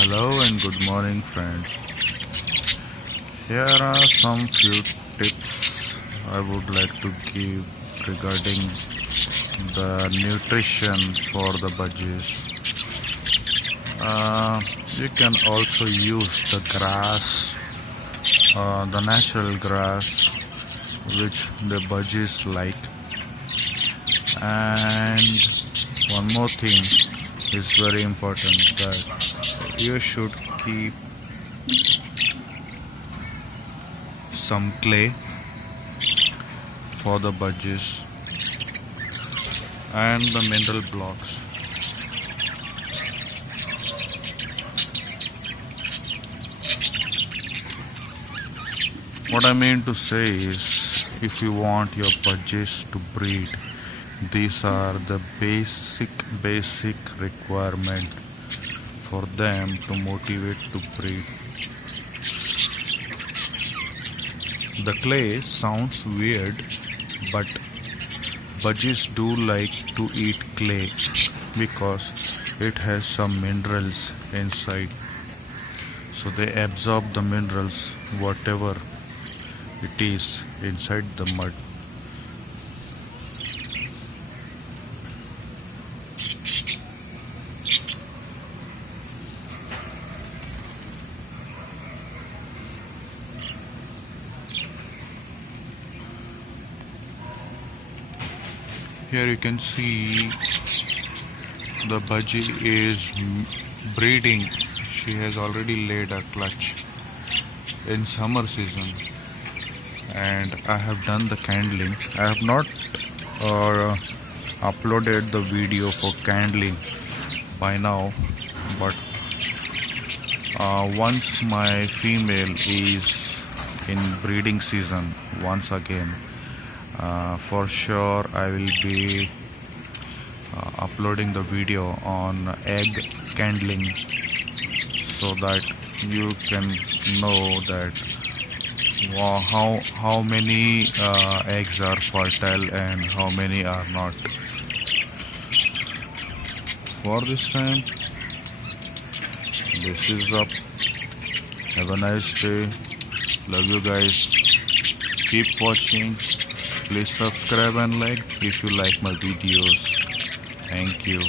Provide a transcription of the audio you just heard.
Hello and good morning, friends. Here are some few tips I would like to give regarding the nutrition for the budgies. You can also use the grass, the natural grass which the budgies like. And one more thing is very important, that you should keep some clay for the budgies and the mineral blocks. What I mean to say is, if you want your budgies to breed, these are the basic requirement for them to motivate to breed. The clay sounds weird, but budgies do like to eat clay because it has some minerals inside. So they absorb the minerals, whatever it is inside the mud. Here you can see the budgie is breeding. She has already laid a clutch in summer season, and I have done the candling. I have not uploaded the video for candling by now, but once my female is in breeding season once again, for sure I will be uploading the video on egg candling, so that you can know that how many eggs are fertile and how many are not. For this time, this is up. Have a nice day. Love you guys. Keep watching. Please subscribe and like if you like my videos. Thank you.